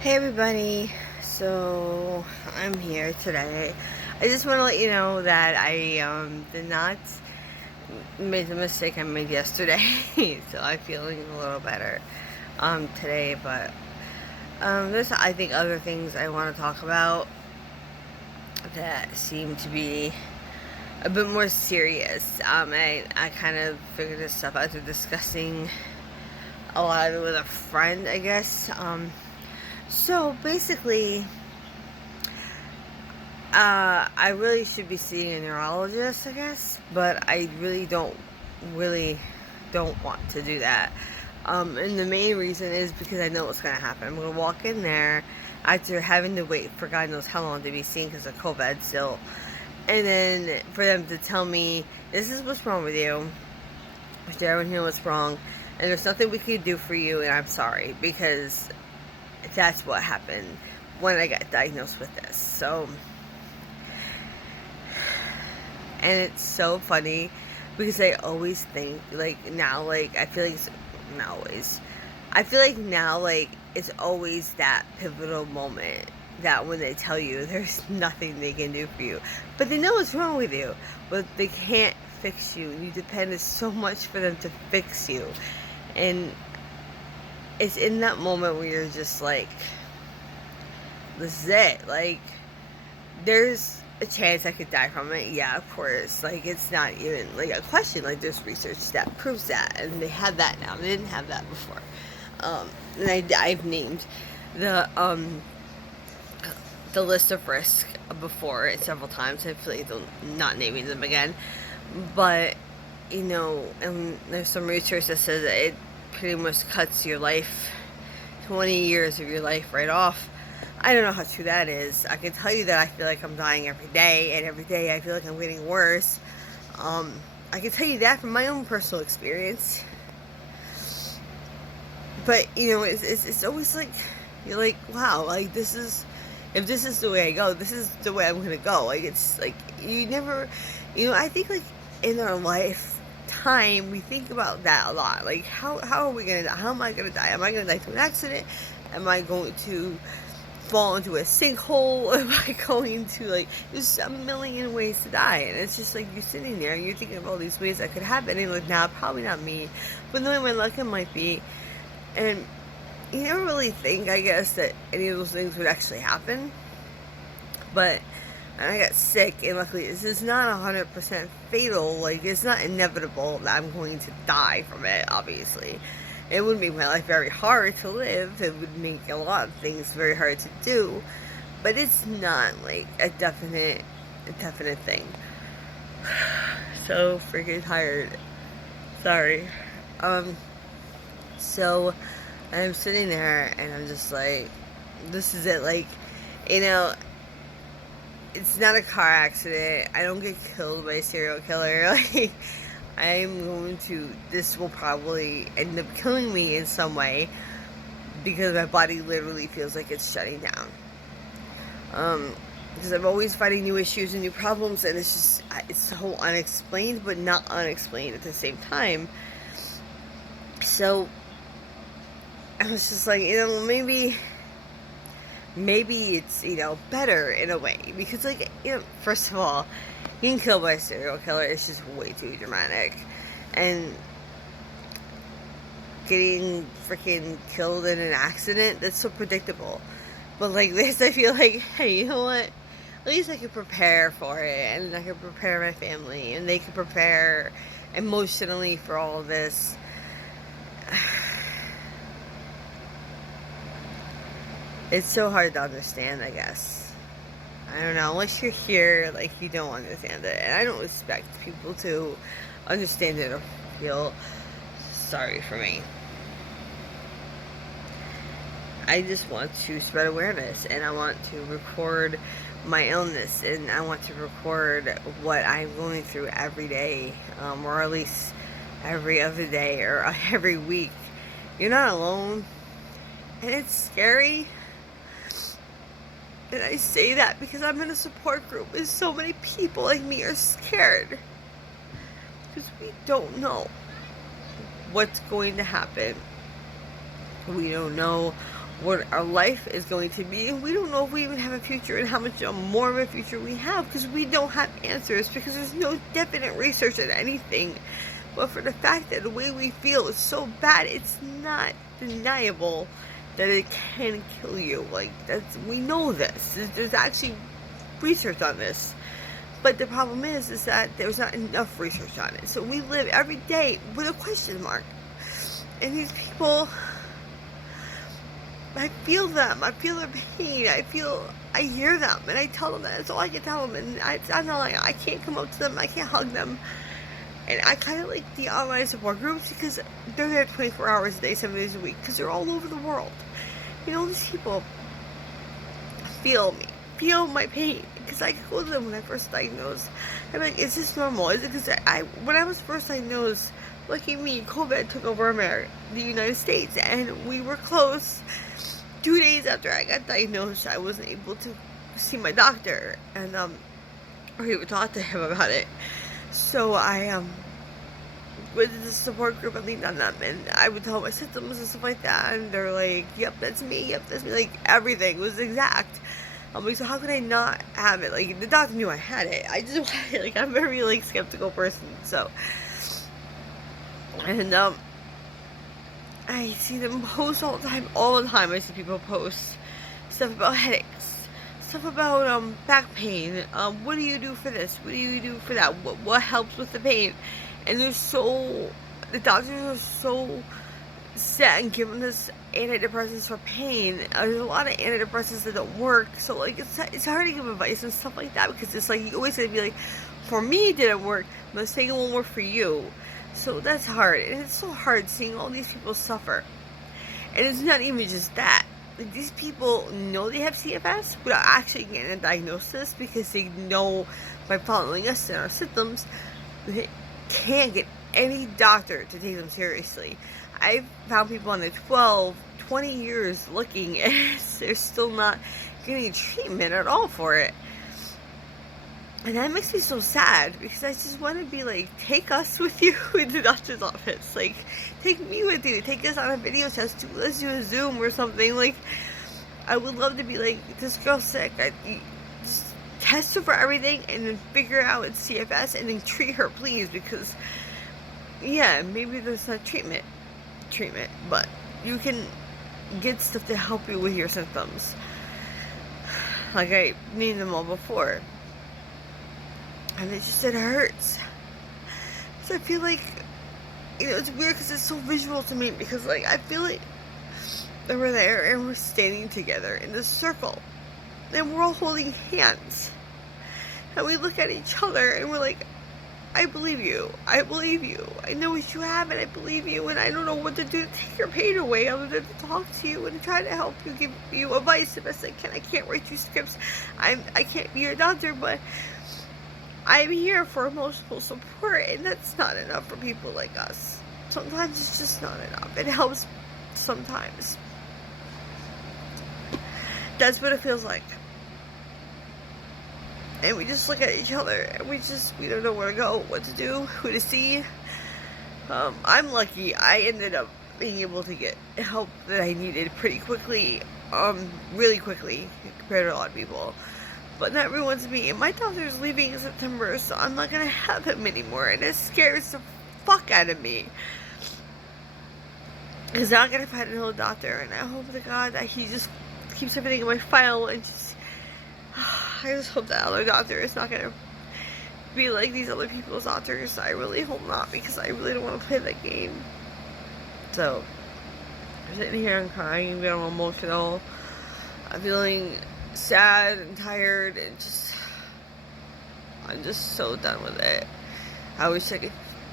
Hey everybody, so I'm here today. I just want to let you know that I did not make the mistake I made yesterday, so I'm feeling a little better today. But there's I think other things I want to talk about that seem to be a bit more serious. I kind of figured this stuff out through discussing a lot of it with a friend, I guess. So basically, I really should be seeing a neurologist, I guess, but I really don't want to do that. And the main reason is because I know what's going to happen. I'm going to walk in there after having to wait for God knows how long to be seen because of COVID still. And then for them to tell me, this is what's wrong with you. Everyone here what's wrong. And there's nothing we can do for you, and I'm sorry because that's what happened when I got diagnosed with this. So, and it's so funny because I always think like now, like I feel like it's not always. I feel like now, like it's always that pivotal moment that when they tell you there's nothing they can do for you, but they know what's wrong with you, but they can't fix you. You depend so much for them to fix you, and it's in that moment where you're just like, this is it. Like, there's a chance I could die from it. Yeah, of course. Like, it's not even like a question. Like, there's research that proves that, and they have that now. They didn't have that before. And I've named the the list of risk before several times. Hopefully, not naming them again. But and there's some research that says that it pretty much cuts your life, 20 years of your life right off. I don't know how true that is. I can tell you that I feel like I'm dying every day, and every day I feel like I'm getting worse. I can tell you that from my own personal experience. But it's always like you're like, wow, like this is, if this is the way I go, this is the way I'm gonna go. Like it's like you never, I think like in our lifetime we think about that a lot. Like how are we gonna die? How am I gonna die? Am I gonna die through an accident? Am I going to fall into a sinkhole? Am I going to like? There's a million ways to die, and it's just like you're sitting there and you're thinking of all these ways that could happen. And like, now, probably not me, but knowing my luck, it might be. And you never really think, I guess, that any of those things would actually happen. But I got sick, and luckily, this is not 100% fatal. Like, it's not inevitable that I'm going to die from it, obviously. It would make my life very hard to live. It would make a lot of things very hard to do. But it's not, like, a definite thing. So freaking tired. Sorry. So I'm sitting there and I'm just like, this is it. Like, you know, it's not a car accident. I don't get killed by a serial killer. Like, I'm going to, this will probably end up killing me in some way because my body literally feels like it's shutting down. Because I'm always fighting new issues and new problems, and it's just, it's so unexplained, but not unexplained at the same time. So I was just like, maybe it's, better in a way. Because, like, first of all, being killed by a serial killer is just way too dramatic. And getting freaking killed in an accident, that's so predictable. But, like, this, I feel like, hey, you know what? At least I could prepare for it, and I could prepare my family, and they could prepare emotionally for all of this. It's so hard to understand, I guess. I don't know. Unless you're here, like, you don't understand it. And I don't expect people to understand it or feel sorry for me. I just want to spread awareness, and I want to record my illness, and I want to record what I'm going through every day, or at least every other day, or every week. You're not alone, and it's scary. And I say that because I'm in a support group and so many people like me are scared. Because we don't know what's going to happen. We don't know what our life is going to be, and we don't know if we even have a future and how much more of a future we have, because we don't have answers, because there's no definite research on anything. But for the fact that the way we feel is so bad, it's not deniable that it can kill you. Like, we know this. There's actually research on this. But the problem is that there's not enough research on it. So we live every day with a question mark. And these people, I feel them. I feel their pain. I hear them. And I tell them that. That's all I can tell them. And I'm not like, I can't come up to them. I can't hug them. And I kind of like the online support groups, because they're there 24 hours a day, 7 days a week. Because they're all over the world. You know, these people feel me. Feel my pain, because I go to them when I first diagnosed. I'm like, is this normal? Is it because when I was first diagnosed, lucky me, COVID took over the United States, and we were close. 2 days after I got diagnosed, I wasn't able to see my doctor, and or even talk to him about it. So I with the support group, I leaned on them, and I would tell my symptoms and stuff like that, and they're like, yep, that's me, yep, that's me. Like, everything was exact. I'm like, so how could I not have it? Like, the doctor knew I had it. I just, like, I'm a very, like, skeptical person, so. And, I see them post all the time. I see people post stuff about headaches, stuff about, back pain. What do you do for this? What do you do for that? What helps with the pain? And the doctors are so set and giving us antidepressants for pain. There's a lot of antidepressants that don't work, so like it's hard to give advice and stuff like that, because it's like you always gotta be like, for me it didn't work, but saying it won't work for you. So that's hard, and it's so hard seeing all these people suffer. And it's not even just that. Like, these people know they have CFS without actually getting a diagnosis, because they know by following us and our symptoms, they can't get any doctor to take them seriously. I've found people on the 12, 20 years looking, and they're still not getting treatment at all for it. And that makes me so sad, because I just want to be like, take us with you in the doctor's office. Like, take me with you. Take us on a video test. Let's do a Zoom or something. Like, I would love to be like, this girl's sick. Just test her for everything, and then figure out it's CFS, and then treat her, please. Because, yeah, maybe there's not treatment, but you can get stuff to help you with your symptoms. Like I named them all before. And it hurts. So I feel like, it's weird because it's so visual to me, because like I feel like that we're there and we're standing together in this circle, and we're all holding hands, and we look at each other and we're like, I believe you. I believe you. I know what you have, and I believe you, and I don't know what to do to take your pain away other than to talk to you and try to help you, give you advice the best I can. I can't write you scripts. I can't be your doctor, but I'm here for emotional support, and that's not enough for people like us. Sometimes it's just not enough. It helps sometimes. That's what it feels like. And we just look at each other, and we don't know where to go, what to do, who to see. I'm lucky. I ended up being able to get help that I needed pretty quickly, really quickly, compared to a lot of people. But not everyone's me. And my doctor's leaving in September, so I'm not gonna have him anymore, and it scares the fuck out of me. Because I'm not gonna find another doctor, and I hope to God that he just keeps everything in my file, and just I just hope that other doctor is not gonna be like these other people's doctors. I really hope not, because I really don't want to play that game. So I'm sitting here and crying and getting emotional. I'm feeling sad and tired, and I'm just so done with it. I wish I could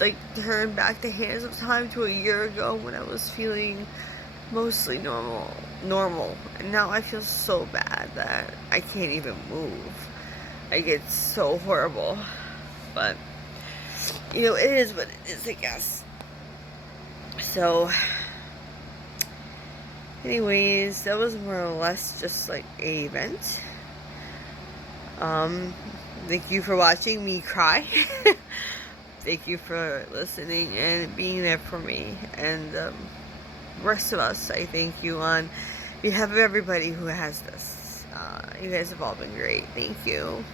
like turn back the hands of time to a year ago when I was feeling mostly normal, and now I feel so bad that I can't even move. Like, it's so horrible, but it is what it is, I guess. So anyways, that was more or less just like an event. Thank you for watching me cry. Thank you for listening and being there for me, and rest of us, I thank you on behalf of everybody who has this. You guys have all been great. Thank you.